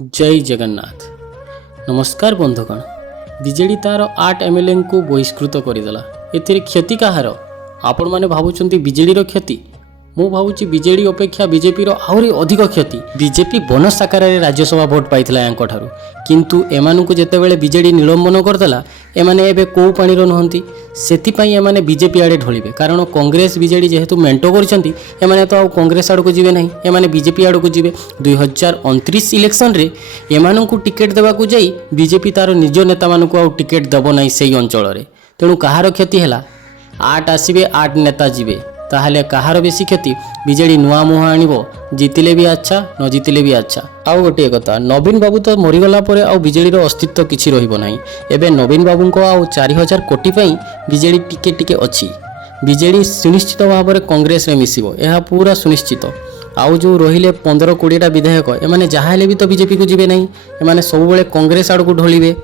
जय जगन्नाथ। नमस्कार बंधुगण। बीजेडी तार 8 एमएलए को बहिष्कृत करदेला। एथिरे क्षति कहार? आपण माने भावुचंती बीजेडी रो क्षति? मु भावुची बीजेडी अपेक्षा बीजेपी रो आहुरी अधिक क्षति। बीजेपी बनस आकार राज्यसभा भोट पाइथिला यांको ठारू, किंतु एमानकु जेतेबेले बीजेडी निलंबन करदेला एमाने एबे को पाणीर नहंती। सेथिपाई एमाने बीजेपी आड़े ढलिबे, कारण कांग्रेस बीजेडी जेहेतु मेंटो करछंती एमाने तो आ कांग्रेस आड़को जिबे नहीं, एमाने बीजेपी आड़को जिबे। 2029 इलेक्शन रे एमानकु टिकेट देबाकू जाई बीजेपी तार निज नेता मानकु आ टिकेट देबो नहीं सेई अंचल रे। तेणु कहार क्षति हैला? 8 आसीबे 8 नेता जिबे, ताहले कहार बेसी क्षति? बीजेडी नुआ मुह आनिबो, जितिले भी अच्छा न जितिले भी अच्छा। आउ गोटे कथा, नवीन बाबू तो मरीगला परे आउ बीजेडी रो अस्तित्व किछि रहिबो नाही। एबे नवीन बाबू को आउ 4000 कोटी पई बीजेडी टिके टिके अछि। बीजेडी सुनिश्चित भाव में कांग्रेस रे मिसिबो, एहा पूरा सुनिश्चित। आउ जो रहिले 15-20टा विधायक एमाने जहा हेले भी तो बीजेपी को जिबे नहीं, एमाने सब बेले कांग्रेस आड़ को ढलिबे।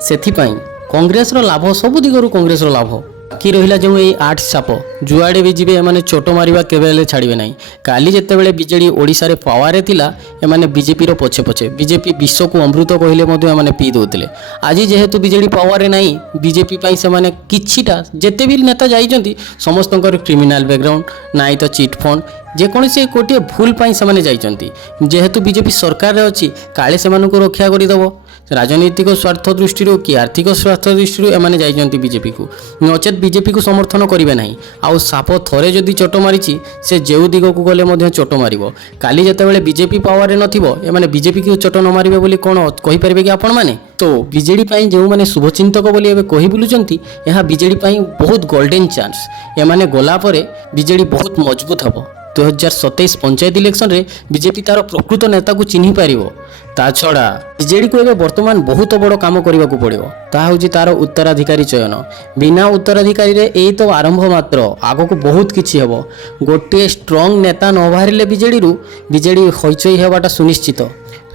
सेथिपाई कांग्रेस रो लाभ, सब दिगरु कांग्रेस रो लाभ। कि रहिला जो ए 8 साप जुआड़े भी जीवे एमाने चोट मारिबा केबेले छाड़िबे नहीं। काली जेतेबेले बीजेडी ओडिसा रे पावर रे थिला एमाने बीजेपी रो पछे पछे, बीजेपी विश्व को अमृत कहिले मधु एमाने पी दोतिले। आज जेहेतु बीजेडी पावर रे नहीं, बीजेपी पई से माने किछिटा जेते भी नेता जाइजंती समस्तंकर क्रिमिनल बैकग्राउंड नाइ तो चिट फंड जेकोसी गोटे भूल पाई से माने जाइजंती। जेहेतु बीजेपी सरकार रे अछि काले से मानको रक्षा करि दबो। राजनीतिक स्वार्थ दृष्टि कि आर्थिक स्वार्थ दृष्टि एमाने जाइजंती बीजेपी को, नचेत बीजेपी को समर्थन करिवे नहीं। आउ साप थरे जदि चोट मारिछि से जेउ दिग को गले मध्य चोट मारिबो। काली जेतेबेले बीजेपी पावर रे नथिबो एमाने बीजेपी को चोट न मारिबे बोली कोन कहि परिबे कि आपण माने? तो बीजेडी पाई जो माने शुभचिंतक बोली एबे कहि बुलुचंती, यहा बीजेडी पाई बहुत गोल्डन चांस। एमाने गोला परे बीजेडी बहुत मजबूत हबो। 2027 पंचायत इलेक्शन रे बीजेपी तार प्रकृत नेता को चिन्हि पारिबो। ता छड़ा बीजेडी को एबे वर्तमान बहुत बड़ काम करबा को पड़िबो, ता होची तार उत्तराधिकारी चयन। बिना उत्तराधिकारी रे एई तो आरंभ मात्र, आगो को बहुत किछि हेबो। गोटे स्ट्रांग नेता न बाहरिले बीजेडी रु बीजेडी होइचई हेबाटा सुनिश्चित।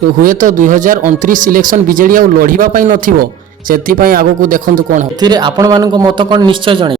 हुए तो 2029 इलेक्शन बीजेडी आ लढिबा पई नथिबो, सेथि पई आगो को देखंतु कोन। एथिरे आपण मानको मत कोन निश्चय जणे।